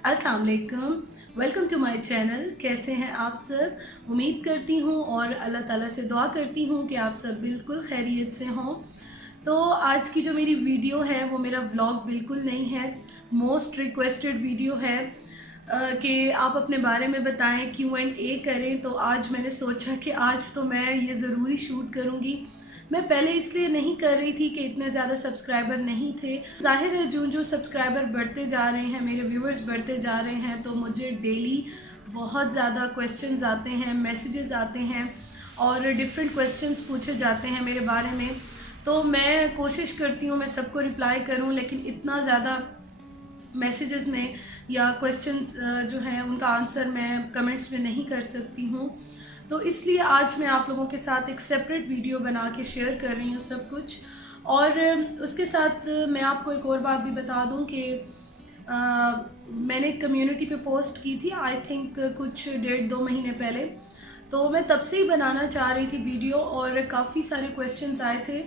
अस्सलाम वालेकुम। Welcome to my channel. कैसे हैं आप सब? उम्मीद करती हूँ और अल्लाह ताला से दुआ करती हूँ कि आप सब बिल्कुल खैरियत से हों। तो आज की जो मेरी वीडियो है वो मेरा व्लॉग बिल्कुल नहीं है, मोस्ट रिक्वेस्टेड वीडियो है कि आप अपने बारे में बताएं, Q&A करें। तो आज मैंने सोचा कि आज तो मैं ये ज़रूरी शूट करूँगी। मैं पहले इसलिए नहीं कर रही थी कि इतने ज़्यादा सब्सक्राइबर नहीं थे। ज़ाहिर है जो जो सब्सक्राइबर बढ़ते जा रहे हैं, मेरे व्यूवर्स बढ़ते जा रहे हैं, तो मुझे डेली बहुत ज़्यादा क्वेश्चंस आते हैं, मैसेजेस आते हैं और डिफरेंट क्वेश्चंस पूछे जाते हैं मेरे बारे में। तो मैं कोशिश करती हूँ मैं सबको रिप्लाई करूँ, लेकिन इतना ज़्यादा मैसेजेस में या क्वेश्चंस जो हैं उनका आंसर मैं कमेंट्स में नहीं कर सकती हूँ। तो इसलिए आज मैं आप लोगों के साथ एक सेपरेट वीडियो बना के शेयर कर रही हूँ सब कुछ। और उसके साथ मैं आपको एक और बात भी बता दूँ कि मैंने कम्युनिटी पे पोस्ट की थी, आई थिंक कुछ 1.5-2 महीने पहले। तो मैं तब से ही बनाना चाह रही थी वीडियो और काफ़ी सारे क्वेश्चंस आए थे।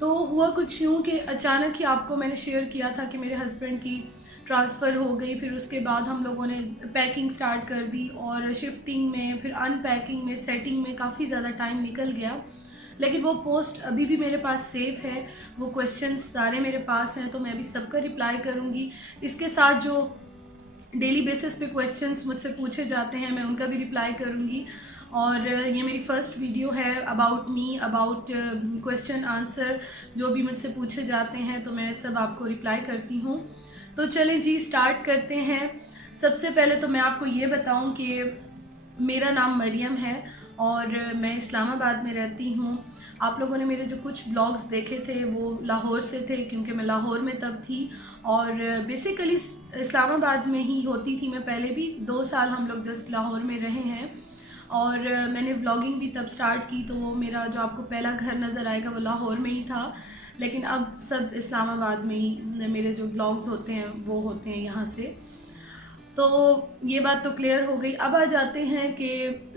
तो हुआ कुछ यूँ कि अचानक ही आपको मैंने शेयर किया था कि मेरे हस्बैंड की ट्रांसफ़र हो गई। फिर उसके बाद हम लोगों ने पैकिंग स्टार्ट कर दी और शिफ्टिंग में, फिर अनपैकिंग में, सेटिंग में काफ़ी ज़्यादा टाइम निकल गया। लेकिन वो पोस्ट अभी भी मेरे पास सेव है, वो क्वेश्चंस सारे मेरे पास हैं, तो मैं अभी सबका रिप्लाई करूँगी। इसके साथ जो डेली बेसिस पे क्वेश्चंस मुझसे पूछे जाते हैं मैं उनका भी रिप्लाई करूँगी। और ये मेरी फ़र्स्ट वीडियो है about me, about question answer जो भी मुझसे पूछे जाते हैं, तो मैं सब आपको रिप्लाई करती हूँ। तो चलें जी, स्टार्ट करते हैं। सबसे पहले तो मैं आपको ये बताऊँ कि मेरा नाम मरियम है और मैं इस्लामाबाद में रहती हूँ। आप लोगों ने मेरे जो कुछ ब्लॉग्स देखे थे वो लाहौर से थे, क्योंकि मैं लाहौर में तब थी और बेसिकली इस्लामाबाद में ही होती थी मैं पहले भी। 2 साल हम लोग जस्ट लाहौर में रहे हैं और मैंने व्लॉगिंग भी तब स्टार्ट की। तो वो मेरा जो आपको पहला घर नज़र आएगा वो लाहौर में ही था, लेकिन अब सब इस्लामाबाद में ही मेरे जो ब्लॉग्स होते हैं वो होते हैं यहाँ से। तो ये बात तो क्लियर हो गई। अब आ जाते हैं कि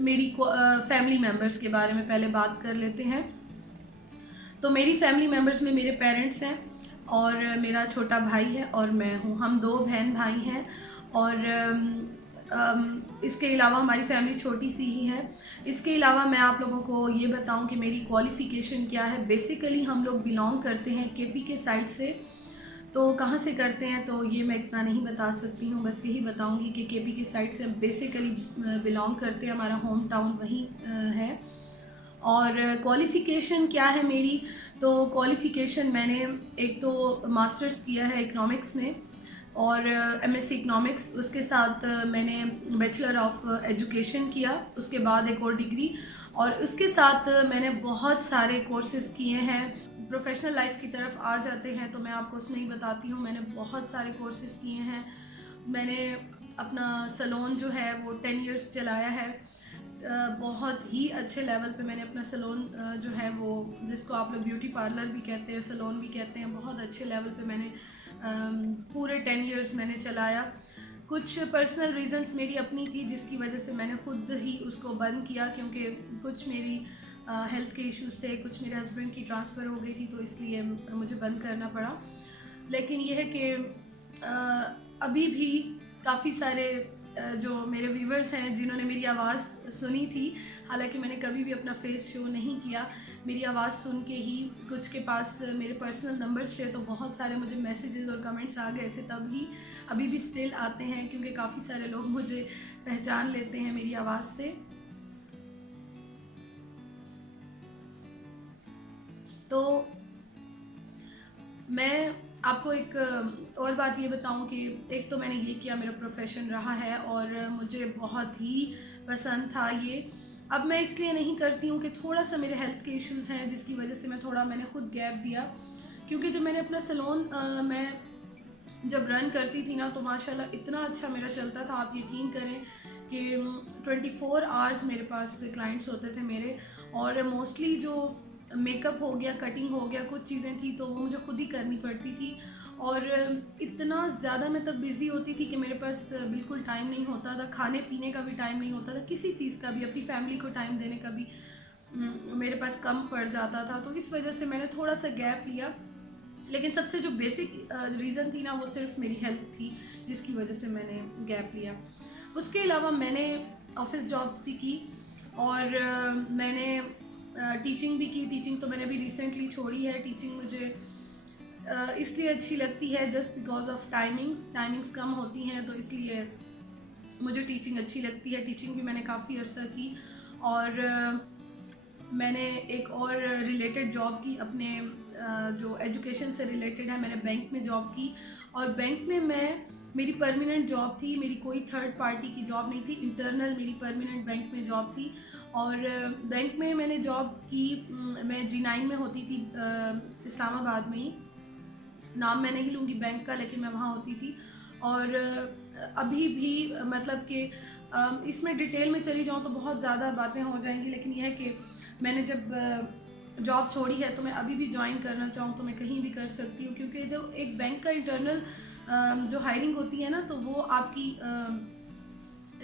मेरी फैमिली मेम्बर्स के बारे में पहले बात कर लेते हैं। तो मेरी फैमिली मेम्बर्स में मेरे पेरेंट्स हैं और मेरा छोटा भाई है और मैं हूँ। हम 2 बहन भाई हैं और इसके अलावा हमारी फैमिली छोटी सी ही है। इसके अलावा मैं आप लोगों को ये बताऊं कि मेरी क्वालिफ़िकेशन क्या है। बेसिकली हम लोग बिलोंग करते हैं केपी के साइड से। तो कहाँ से करते हैं तो ये मैं इतना नहीं बता सकती हूँ, बस यही बताऊँगी कि केपी की साइड से हम बेसिकली बिलोंग करते हैं, हमारा होम टाउन वहीं है। और क्वालिफ़िकेशन क्या है मेरी, तो क्वालिफ़िकेशन मैंने एक तो मास्टर्स किया है इकोनॉमिक्स में और एमएससी इकोनॉमिक्स, उसके साथ मैंने बैचलर ऑफ एजुकेशन किया, उसके बाद एक और डिग्री, और उसके साथ मैंने बहुत सारे कोर्सेज़ किए हैं। प्रोफेशनल लाइफ की तरफ आ जाते हैं तो मैं आपको उसमें ही बताती हूँ। मैंने बहुत सारे कोर्सेज़ किए हैं। मैंने अपना सैलून जो है वो 10 इयर्स चलाया है। बहुत ही अच्छे लेवल पे मैंने अपना सैलून जो है वो, जिसको आप लोग ब्यूटी पार्लर भी कहते हैं, सैलून भी कहते हैं, बहुत अच्छे लेवल पे मैंने पूरे 10 इयर्स मैंने चलाया। कुछ पर्सनल रीज़न्स मेरी अपनी थी जिसकी वजह से मैंने ख़ुद ही उसको बंद किया, क्योंकि कुछ मेरी हेल्थ के इश्यूज़ थे, कुछ मेरे हस्बैंड की ट्रांसफ़र हो गई थी, तो इसलिए मुझे बंद करना पड़ा। लेकिन यह है कि अभी भी काफ़ी सारे जो मेरे व्यूवर्स हैं जिन्होंने मेरी आवाज़ सुनी थी, हालांकि मैंने कभी भी अपना फेस शो नहीं किया, मेरी आवाज़ सुन के ही कुछ के पास मेरे पर्सनल नंबर्स थे, तो बहुत सारे मुझे मैसेजेस और कमेंट्स आ गए थे तब ही, अभी भी स्टिल आते हैं, क्योंकि काफ़ी सारे लोग मुझे पहचान लेते हैं मेरी आवाज़ से। तो मैं आपको एक और बात ये बताऊं कि एक तो मैंने ये किया, मेरा प्रोफेशन रहा है और मुझे बहुत ही पसंद था ये। अब मैं इसलिए नहीं करती हूँ कि थोड़ा सा मेरे हेल्थ के इश्यूज़ हैं, जिसकी वजह से मैंने खुद गैप दिया। क्योंकि जब मैंने अपना सैलून मैं जब रन करती थी ना, तो माशाल्लाह इतना अच्छा मेरा चलता था, आप यकीन करें कि 24 आवर्स मेरे पास क्लाइंट्स होते थे मेरे। और मोस्टली जो मेकअप हो गया, कटिंग हो गया, कुछ चीज़ें थी तो वो मुझे खुद ही करनी पड़ती थी। और इतना ज़्यादा मैं तब बिज़ी होती थी कि मेरे पास बिल्कुल टाइम नहीं होता था, खाने पीने का भी टाइम नहीं होता था, किसी चीज़ का भी, अपनी फैमिली को टाइम देने का भी मेरे पास कम पड़ जाता था। तो इस वजह से मैंने थोड़ा सा गैप लिया। लेकिन सबसे जो बेसिक रीज़न थी ना, वो सिर्फ मेरी हेल्थ थी, जिसकी जिसकी वजह से मैंने गैप लिया। उसके अलावा मैंने ऑफिस जॉब्स भी की और मैंने टीचिंग भी की। टीचिंग तो मैंने अभी रिसेंटली छोड़ी है। टीचिंग मुझे इसलिए अच्छी लगती है जस्ट बिकॉज ऑफ टाइमिंग्स कम होती हैं, तो इसलिए मुझे टीचिंग अच्छी लगती है। टीचिंग भी मैंने काफ़ी अर्सा की और मैंने एक और रिलेटेड जॉब की अपने जो एजुकेशन से रिलेटेड है। मैंने बैंक में जॉब की और बैंक में मेरी परमानेंट जॉब थी। मेरी कोई थर्ड पार्टी की जॉब नहीं थी, इंटरनल मेरी परमानेंट बैंक में जॉब थी। और बैंक में मैंने जॉब की, मैं G9 में होती थी, इस्लामाबाद में ही। नाम मैं नहीं लूँगी बैंक का, लेकिन मैं वहाँ होती थी। और अभी भी मतलब कि इसमें डिटेल में चली जाऊँ तो बहुत ज़्यादा बातें हो जाएंगी, लेकिन यह है कि मैंने जब जॉब छोड़ी है तो मैं अभी भी ज्वाइन करना चाहूँ तो मैं कहीं भी कर सकती हूँ, क्योंकि जो एक बैंक का इंटरनल जो हायरिंग होती है ना, तो वो आपकी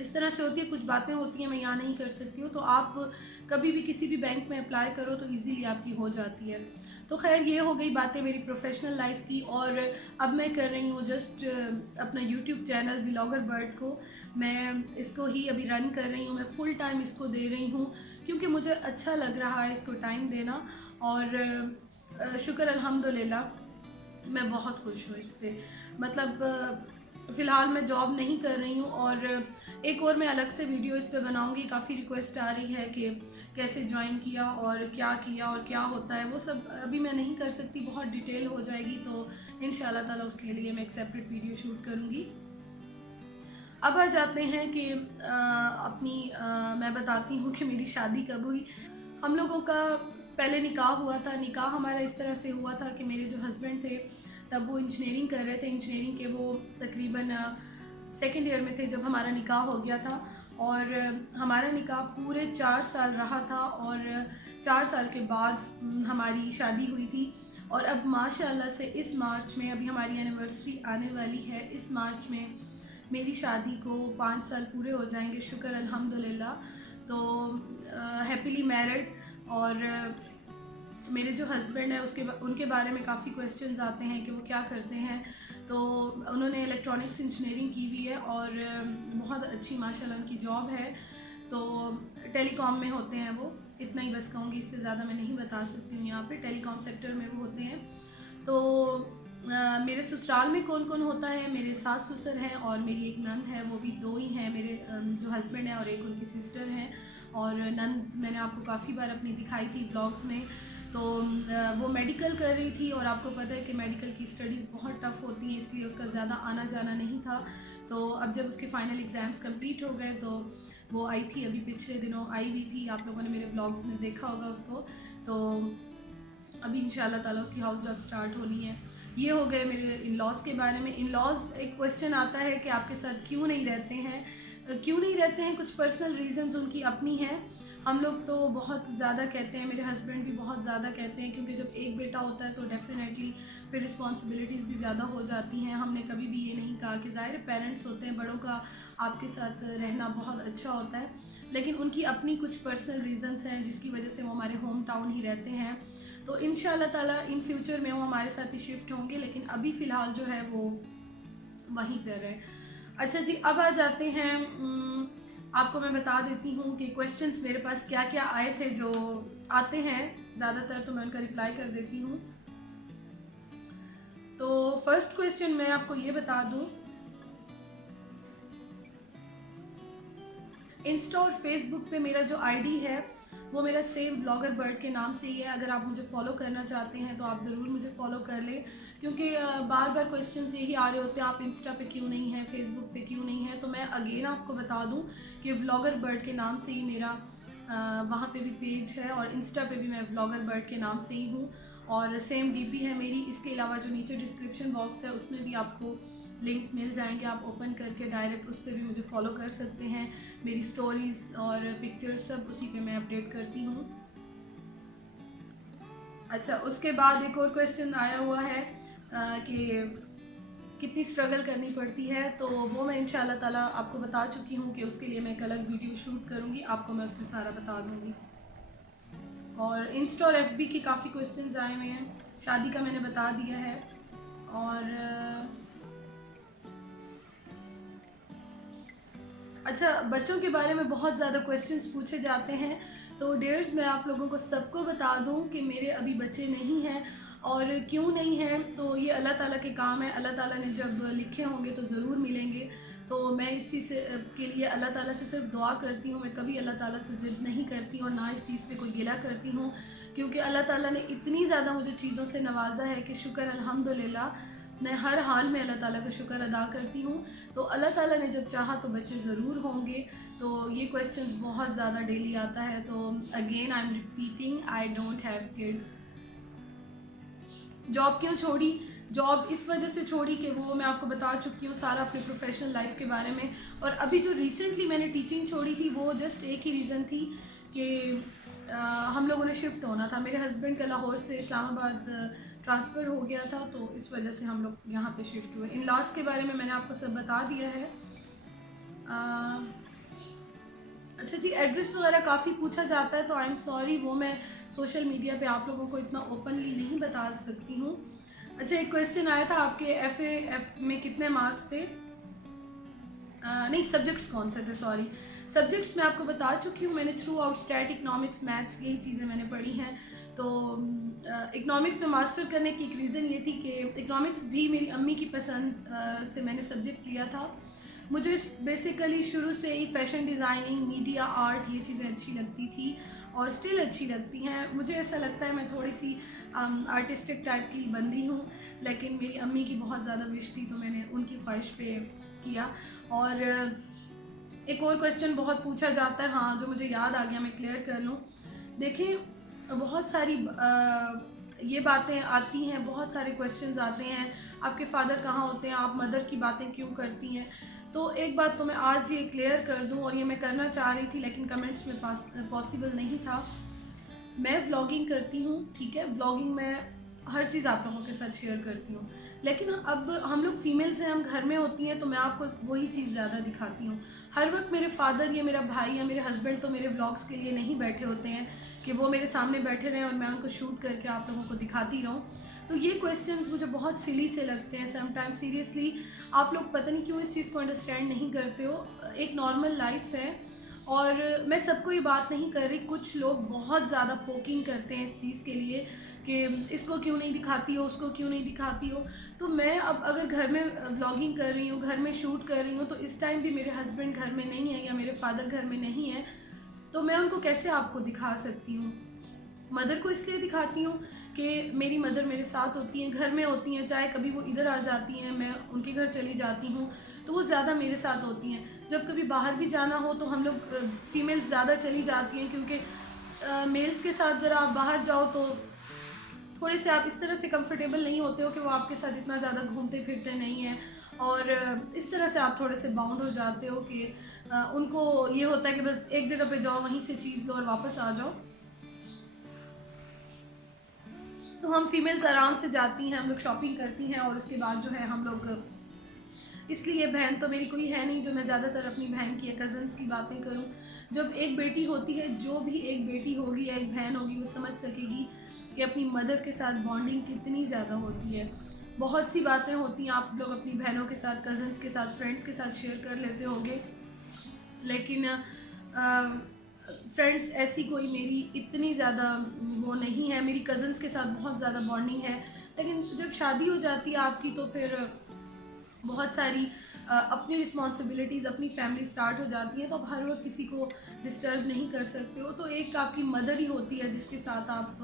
इस तरह से होती है, कुछ बातें होती हैं मैं यहाँ नहीं कर सकती हूँ। तो आप कभी भी किसी भी बैंक में अप्लाई करो तो इजीली आपकी हो जाती है। तो खैर ये हो गई बातें मेरी प्रोफेशनल लाइफ की। और अब मैं कर रही हूँ जस्ट अपना यूट्यूब चैनल व्लॉगर बर्ड को, मैं इसको ही अभी रन कर रही हूँ। मैं फुल टाइम इसको दे रही हूँ क्योंकि मुझे अच्छा लग रहा है इसको टाइम देना। और शुक्र अल्हम्दुलिल्लाह मैं बहुत खुश हूँ इस पर। मतलब फ़िलहाल मैं जॉब नहीं कर रही हूँ और एक और मैं अलग से वीडियो इस पे बनाऊँगी। काफ़ी रिक्वेस्ट आ रही है कि कैसे ज्वाइन किया और क्या होता है, वो सब अभी मैं नहीं कर सकती, बहुत डिटेल हो जाएगी। तो इंशाल्लाह ताला उसके लिए मैं एक सेपरेट वीडियो शूट करूँगी। अब आ जाते हैं कि मैं बताती हूँ कि मेरी शादी कब हुई। हम लोगों का पहले निकाह हुआ था। निकाह हमारा इस तरह से हुआ था कि मेरे जो हस्बैंड थे तब वो इंजीनियरिंग कर रहे थे। इंजीनियरिंग के वो तकरीबन सेकेंड ईयर में थे जब हमारा निकाह हो गया था। और हमारा निकाह पूरे 4 साल रहा था और 4 साल के बाद हमारी शादी हुई थी। और अब माशाल्लाह से इस मार्च में, अभी हमारी एनिवर्सरी आने वाली है, इस मार्च में मेरी शादी को 5 साल पूरे हो जाएंगे, शुक्र अल्हम्दुलिल्लाह। तो हैप्पीली मैरिड। और मेरे जो हस्बैंड है उनके बारे में काफ़ी क्वेश्चंस आते हैं कि वो क्या करते हैं। तो उन्होंने इलेक्ट्रॉनिक्स इंजीनियरिंग की हुई है और बहुत अच्छी माशाल्लाह उनकी जॉब है। तो टेलीकॉम में होते हैं वो, इतना ही बस कहूँगी, इससे ज़्यादा मैं नहीं बता सकती हूँ। यहाँ पे टेलीकॉम सेक्टर में वो होते हैं। तो मेरे ससुराल में कौन कौन होता है, मेरे सास ससुर हैं और मेरी एक नंद है, वो भी 2 ही हैं। मेरे जो हस्बैंड है और एक उनकी सिस्टर हैं। और नंद मैंने आपको काफ़ी बार अपनी दिखाई थी ब्लॉग्स में। तो वो मेडिकल कर रही थी और आपको पता है कि मेडिकल की स्टडीज़ बहुत टफ़ होती हैं, इसलिए उसका ज़्यादा आना जाना नहीं था। तो अब जब उसके फाइनल एग्ज़ाम्स कंप्लीट हो गए तो वो आई थी, अभी पिछले दिनों आई हुई थी। आप लोगों ने मेरे ब्लॉग्स में देखा होगा उसको। तो अभी इंशाल्लाह ताला उसकी हाउस जॉब स्टार्ट होनी है। ये हो गए मेरे इन लॉज़ के बारे में। इन लॉज़ एक क्वेश्चन आता है कि आपके साथ क्यों नहीं रहते हैं, कुछ पर्सनल रीज़न्स उनकी अपनी हैं। हम लोग तो बहुत ज़्यादा कहते हैं, मेरे हस्बैंड भी बहुत ज़्यादा कहते हैं, क्योंकि जब एक बेटा होता है तो डेफ़िनेटली फिर रिस्पॉन्सिबिलिटीज़ भी ज़्यादा हो जाती हैं। हमने कभी भी ये नहीं कहा कि ज़ाहिर पेरेंट्स होते हैं, बड़ों का आपके साथ रहना बहुत अच्छा होता है, लेकिन उनकी अपनी कुछ पर्सनल रीज़न्स हैं जिसकी वजह से वो हमारे होम टाउन ही रहते हैं। तो इंशाल्लाह ताला इन फ्यूचर में वो हमारे साथ ही शिफ्ट होंगे, लेकिन अभी फ़िलहाल जो है वो वहीं पर है। अच्छा जी, अब आ जाते हैं, आपको मैं बता देती हूँ कि क्वेश्चंस मेरे पास क्या क्या आए थे। जो आते हैं ज़्यादातर तो मैं उनका रिप्लाई कर देती हूँ। तो फर्स्ट क्वेश्चन मैं आपको ये बता दूँ, इंस्टा और फेसबुक पे मेरा जो आईडी है वो मेरा सेम व्लॉगर बर्ड के नाम से ही है। अगर आप मुझे फॉलो करना चाहते हैं तो आप ज़रूर मुझे फॉलो कर लें, क्योंकि बार बार क्वेश्चंस यही आ रहे होते हैं, आप इंस्टा पे क्यों नहीं हैं, फेसबुक पे क्यों नहीं है। तो मैं अगेन आपको बता दूं कि व्लॉगर बर्ड के नाम से ही मेरा वहाँ पे भी पेज है और इंस्टा पे भी मैं व्लॉगर बर्ड के नाम से ही हूँ। और सेम डीपी है मेरी। इसके अलावा जो नीचे डिस्क्रिप्शन बॉक्स है उसमें भी आपको लिंक मिल जाएंगे, आप ओपन करके डायरेक्ट उस पर भी मुझे फॉलो कर सकते हैं। मेरी स्टोरीज़ और पिक्चर्स सब उसी पे मैं अपडेट करती हूँ। अच्छा, उसके बाद एक और क्वेश्चन आया हुआ है कि कितनी स्ट्रगल करनी पड़ती है। तो वो मैं इंशाल्लाह ताला आपको बता चुकी हूँ कि उसके लिए मैं एक अलग वीडियो शूट करूँगी, आपको मैं उसमें सारा बता दूँगी। और इंस्टा और एफबी की काफ़ी क्वेश्चंस आए हुए हैं। शादी का मैंने बता दिया है। और अच्छा, बच्चों के बारे में बहुत ज़्यादा क्वेश्चंस पूछे जाते हैं, तो डियर्स मैं आप लोगों को सबको बता दूँ कि मेरे अभी बच्चे नहीं हैं, और क्यों नहीं हैं तो ये अल्लाह ताला के काम है। अल्लाह ताला ने जब लिखे होंगे तो ज़रूर मिलेंगे। तो मैं इस चीज़ से के लिए अल्लाह ताला से सिर्फ दुआ करती हूँ। मैं कभी अल्लाह ताला से ज़िद नहीं करती और ना इस चीज़ पे कोई गिला करती हूँ, क्योंकि अल्लाह ताला ने इतनी ज़्यादा मुझे चीज़ों से नवाजा है कि शुक्र अल्हम्दुलिल्लाह। मैं हर हाल में अल्लाह ताला का शुक्र अदा करती हूँ। तो अल्लाह ताला ने जब चाहा तो बच्चे ज़रूर होंगे। तो ये क्वेश्चंस बहुत ज़्यादा डेली आता है, तो again I am repeating, I don't have kids. Job क्यों छोड़ी? जॉब इस वजह से छोड़ी कि वो मैं आपको बता चुकी हूँ सारा अपने प्रोफेशनल लाइफ के बारे में। और अभी जो रिसेंटली मैंने टीचिंग छोड़ी थी वो जस्ट एक ही रीज़न थी कि हम लोगों ने शिफ्ट होना था। मेरे हस्बैंड का लाहौर से इस्लामाबाद ट्रांसफ़र हो गया था, तो इस वजह से हम लोग यहाँ पे शिफ्ट हुए। इन लॉस के बारे में मैंने आपको सब बता दिया है। अच्छा जी, एड्रेस वगैरह काफ़ी पूछा जाता है, तो आई एम सॉरी, वो मैं सोशल मीडिया पे आप लोगों को इतना ओपनली नहीं बता सकती हूँ। अच्छा, एक क्वेश्चन आया था, आपके एफ में कितने मार्क्स थे? नहीं, सब्जेक्ट्स कौन से थे, सॉरी। सब्जेक्ट्स मैं आपको बता चुकी हूँ, मैंने throughout stat, economics, maths, यही चीज़ें मैंने पढ़ी हैं। तो इकनॉमिक्स में मास्टर करने की एक रीज़न ये थी कि इकनॉमिक्स भी मेरी अम्मी की पसंद से मैंने सब्जेक्ट लिया था। मुझे बेसिकली शुरू से ही फैशन डिज़ाइनिंग, मीडिया, आर्ट, ये चीज़ें अच्छी लगती थी और स्टिल अच्छी लगती हैं। मुझे ऐसा लगता है मैं थोड़ी सी आर्टिस्टिक टाइप की बंदी हूँ, लेकिन मेरी अम्मी की बहुत ज़्यादा विश थी तो मैंने उनकी ख्वाहिश पे किया। और एक और क्वेश्चन बहुत पूछा जाता है, हाँ, जो मुझे याद आ गया, मैं क्लियर कर लूँ। देखिए, बहुत सारी ये बातें आती हैं, बहुत सारे क्वेश्चंस आते हैं, आपके फादर कहाँ होते हैं, आप मदर की बातें क्यों करती हैं? तो एक बात तो मैं आज ये क्लियर कर दूँ, और ये मैं करना चाह रही थी लेकिन कमेंट्स में पॉसिबल नहीं था। मैं व्लॉगिंग करती हूँ, ठीक है? व्लॉगिंग में हर चीज़ आप लोगों के साथ शेयर करती हूँ। लेकिन अब हम लोग फीमेल्स हैं, हम घर में होती हैं, तो मैं आपको वही चीज़ ज़्यादा दिखाती हूँ। हर वक़्त मेरे फादर या मेरा भाई या मेरे हस्बैंड तो मेरे व्लॉग्स के लिए नहीं बैठे होते हैं कि वो मेरे सामने बैठे रहें और मैं उनको शूट करके आप लोगों को दिखाती रहूँ। तो ये क्वेश्चंस मुझे बहुत सिली से लगते हैं समटाइम, सीरियसली। आप लोग पता नहीं क्यों इस चीज़ को अंडरस्टैंड नहीं करते हो। एक नॉर्मल लाइफ़ है, और मैं सबको ये बात नहीं कर रही, कुछ लोग बहुत ज़्यादा पोकिंग करते हैं इस चीज़ के लिए कि इसको क्यों नहीं दिखाती हो, उसको क्यों नहीं दिखाती हो। तो मैं अब अगर घर में व्लॉगिंग कर रही हूँ, घर में शूट कर रही हूँ, तो इस टाइम भी मेरे हस्बैंड घर में नहीं है या मेरे फादर घर में नहीं है, तो मैं उनको कैसे आपको दिखा सकती हूँ? मदर को इसलिए दिखाती हूँ कि मेरी मदर मेरे साथ होती हैं, घर में होती हैं, चाहे कभी वो इधर आ जाती हैं, मैं उनके घर चली जाती हूँ, तो वो ज़्यादा मेरे साथ होती हैं। जब कभी बाहर भी जाना हो तो हम लोग फीमेल्स ज़्यादा चली जाती हैं, क्योंकि मेल्स के साथ ज़रा आप बाहर जाओ तो थोड़े से आप इस तरह से कंफर्टेबल नहीं होते हो कि वो आपके साथ इतना ज़्यादा घूमते फिरते नहीं हैं, और इस तरह से आप थोड़े से बाउंड हो जाते हो कि उनको ये होता है कि बस एक जगह पे जाओ, वहीं से चीज़ लो और वापस आ जाओ। तो हम फीमेल्स आराम से जाती हैं, हम लोग शॉपिंग करती हैं, और उसके बाद जो है हम लोग, इसलिए बहन तो मेरी कोई है नहीं जो मैं ज़्यादातर अपनी बहन की या कज़न्स की बातें करूं। जब एक बेटी होती है, जो भी एक बेटी होगी या एक बहन होगी, वो समझ सकेगी कि अपनी मदर के साथ बॉन्डिंग कितनी ज़्यादा होती है। बहुत सी बातें होती हैं आप लोग अपनी बहनों के साथ, कज़न्स के साथ, फ्रेंड्स के साथ शेयर कर लेते होगे, लेकिन फ्रेंड्स ऐसी कोई मेरी इतनी ज़्यादा वो नहीं है। मेरी कज़न्स के साथ बहुत ज़्यादा बॉन्डिंग है, लेकिन जब शादी हो जाती है आपकी तो फिर बहुत सारी अपनी रिस्पॉन्सिबिलिटीज़, अपनी फैमिली स्टार्ट हो जाती है, तो आप हर वक्त किसी को डिस्टर्ब नहीं कर सकते हो। तो एक आपकी मदर ही होती है जिसके साथ आप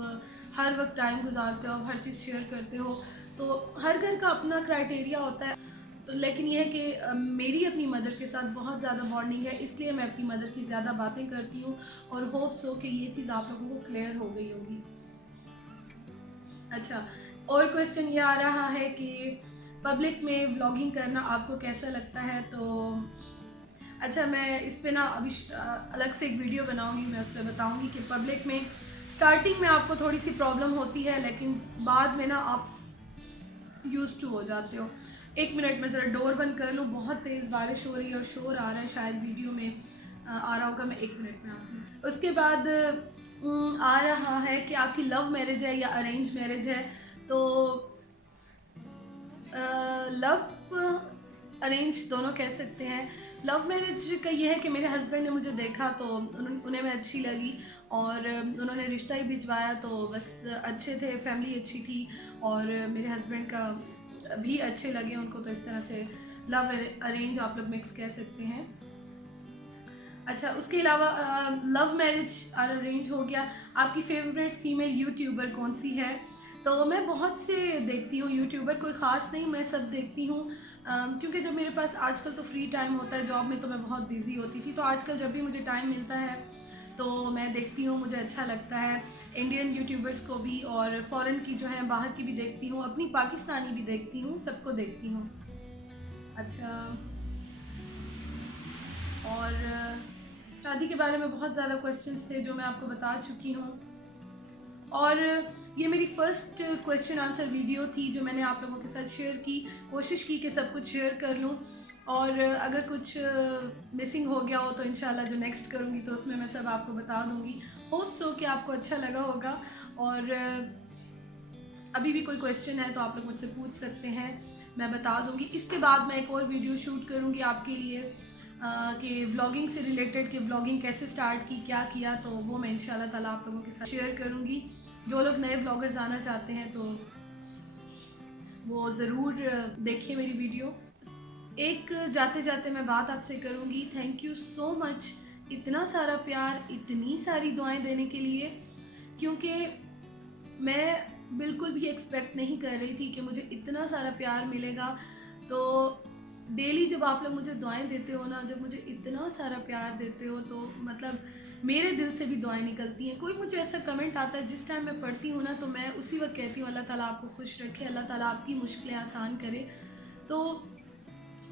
हर वक्त टाइम गुजारते हो, हर चीज़ शेयर करते हो। तो हर घर का अपना क्राइटेरिया होता है। तो लेकिन यह है कि मेरी अपनी मदर के साथ बहुत ज़्यादा बॉन्डिंग है, इसलिए मैं अपनी मदर की ज़्यादा बातें करती हूँ, और होप्स हो कि ये चीज़ आप लोगों को क्लियर हो गई होगी। अच्छा, और क्वेश्चन ये आ रहा है कि पब्लिक में व्लॉगिंग करना आपको कैसा लगता है? तो अच्छा, मैं इस पे ना अभी अलग से एक वीडियो बनाऊंगी, मैं उस पर बताऊंगी कि पब्लिक में स्टार्टिंग में आपको थोड़ी सी प्रॉब्लम होती है, लेकिन बाद में ना आप यूज टू हो जाते हो। एक मिनट में ज़रा डोर बंद कर लूँ, बहुत तेज़ बारिश हो रही है और शोर आ रहा है, शायद वीडियो में आ रहा होगा। मैं एक मिनट में आती हूँ। उसके बाद आ रहा है कि आपकी लव मैरिज है या अरेंज मैरिज है? तो लव अरेंज दोनों कह सकते हैं। लव मैरिज का ये है कि मेरे हस्बैंड ने मुझे देखा तो उन्हें मैं अच्छी लगी और उन्होंने रिश्ता ही भिजवाया, तो बस अच्छे थे, फैमिली अच्छी थी और मेरे हस्बैंड का भी अच्छे लगे उनको, तो इस तरह से लव अरेंज आप लोग मिक्स कह सकते हैं। अच्छा, उसके अलावा लव मैरिज और अरेंज हो गया। आपकी फेवरेट फीमेल यूट्यूबर कौन सी है? तो मैं बहुत से देखती हूँ यूट्यूबर, कोई ख़ास नहीं, मैं सब देखती हूँ। क्योंकि जब मेरे पास आजकल तो फ्री टाइम होता है, जॉब में तो मैं बहुत बिज़ी होती थी, तो आजकल जब भी मुझे टाइम मिलता है तो मैं देखती हूँ, मुझे अच्छा लगता है। इंडियन यूट्यूबर्स को भी और फ़ॉरेन की जो है बाहर की भी देखती हूँ, अपनी पाकिस्तानी भी देखती हूँ, सबको देखती हूँ। अच्छा, और शादी के बारे में बहुत ज़्यादा क्वेश्चंस थे जो मैं आपको बता चुकी हूँ। और ये मेरी फ़र्स्ट क्वेश्चन आंसर वीडियो थी जो मैंने आप लोगों के साथ शेयर की, कोशिश की कि सब कुछ शेयर कर लूँ, और अगर कुछ मिसिंग हो गया हो तो इंशाल्लाह जो नेक्स्ट करूँगी तो उसमें मैं सब आपको बता दूँगी। होप सो कि आपको अच्छा लगा होगा। और अभी भी कोई क्वेश्चन है तो आप लोग मुझसे पूछ सकते हैं, मैं बता दूँगी। इसके बाद मैं एक और वीडियो शूट करूँगी आपके लिए कि व्लॉगिंग से रिलेटेड, कि व्लॉगिंग कैसे स्टार्ट की, क्या किया, तो वो मैं इंशाल्लाह ताला आप लोगों के साथ शेयर करूँगी। जो लोग नए व्लॉगर्स आना चाहते हैं तो वो ज़रूर देखिए मेरी वीडियो। एक जाते जाते मैं बात आपसे करूँगी, थैंक यू सो मच इतना सारा प्यार, इतनी सारी दुआएं देने के लिए, क्योंकि मैं बिल्कुल भी एक्सपेक्ट नहीं कर रही थी कि मुझे इतना सारा प्यार मिलेगा। तो डेली जब आप लोग मुझे दुआएं देते हो ना, जब मुझे इतना सारा प्यार देते हो, तो मतलब मेरे दिल से भी दुआएं निकलती हैं। कोई मुझे ऐसा कमेंट आता है जिस टाइम मैं पढ़ती हूँ ना, तो मैं उसी वक्त कहती हूँ अल्लाह ताला आपको खुश रखे, अल्लाह ताला आपकी मुश्किलें आसान करे। तो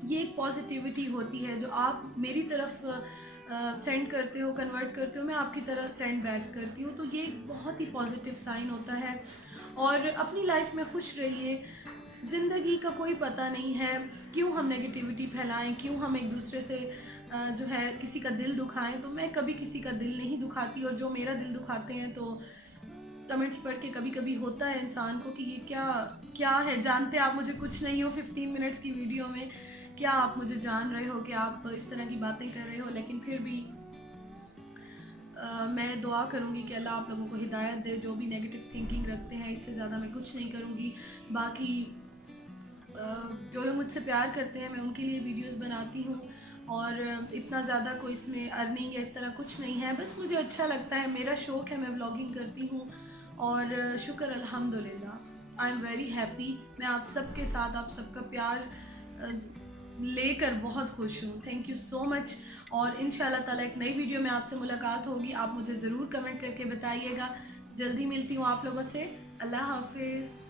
ये एक पॉजिटिविटी होती है जो आप मेरी तरफ सेंड करते हो, कन्वर्ट करते हो, मैं आपकी तरफ सेंड बैक करती हूँ, तो ये एक बहुत ही पॉजिटिव साइन होता है। और अपनी लाइफ में खुश रहिए, ज़िंदगी का कोई पता नहीं है, क्यों हम नेगेटिविटी फैलाएं, क्यों हम एक दूसरे से जो है किसी का दिल दुखाएं। तो मैं कभी किसी का दिल नहीं दुखाती, और जो मेरा दिल दुखाते हैं तो कमेंट्स पढ़ के कभी कभी होता है इंसान को कि ये क्या क्या है, जानते आप मुझे कुछ नहीं हो 15 मिनट्स की वीडियो में, क्या आप मुझे जान रहे हो कि आप इस तरह की बातें कर रहे हो। लेकिन फिर भी मैं दुआ करूँगी कि अल्लाह आप लोगों को हिदायत दे, जो भी नेगेटिव थिंकिंग रखते हैं, इससे ज़्यादा मैं कुछ नहीं करूँगी। बाकी जो लोग मुझसे प्यार करते हैं मैं उनके लिए वीडियोस बनाती हूँ, और इतना ज़्यादा कोई इसमें अर्निंग या इस तरह कुछ नहीं है, बस मुझे अच्छा लगता है, मेरा शौक़ है, मैं व्लॉगिंग करती हूँ। और शुक्र अल्हम्दुलिल्लाह, आई एम वेरी हैप्पी। मैं आप सबके साथ, आप सबका प्यार लेकर बहुत खुश हूँ। Thank you so much. और इंशाल्लाह ताला एक नई वीडियो में आपसे मुलाकात होगी। आप मुझे ज़रूर कमेंट करके बताइएगा। जल्दी मिलती हूँ आप लोगों से। अल्लाह हाफिज़।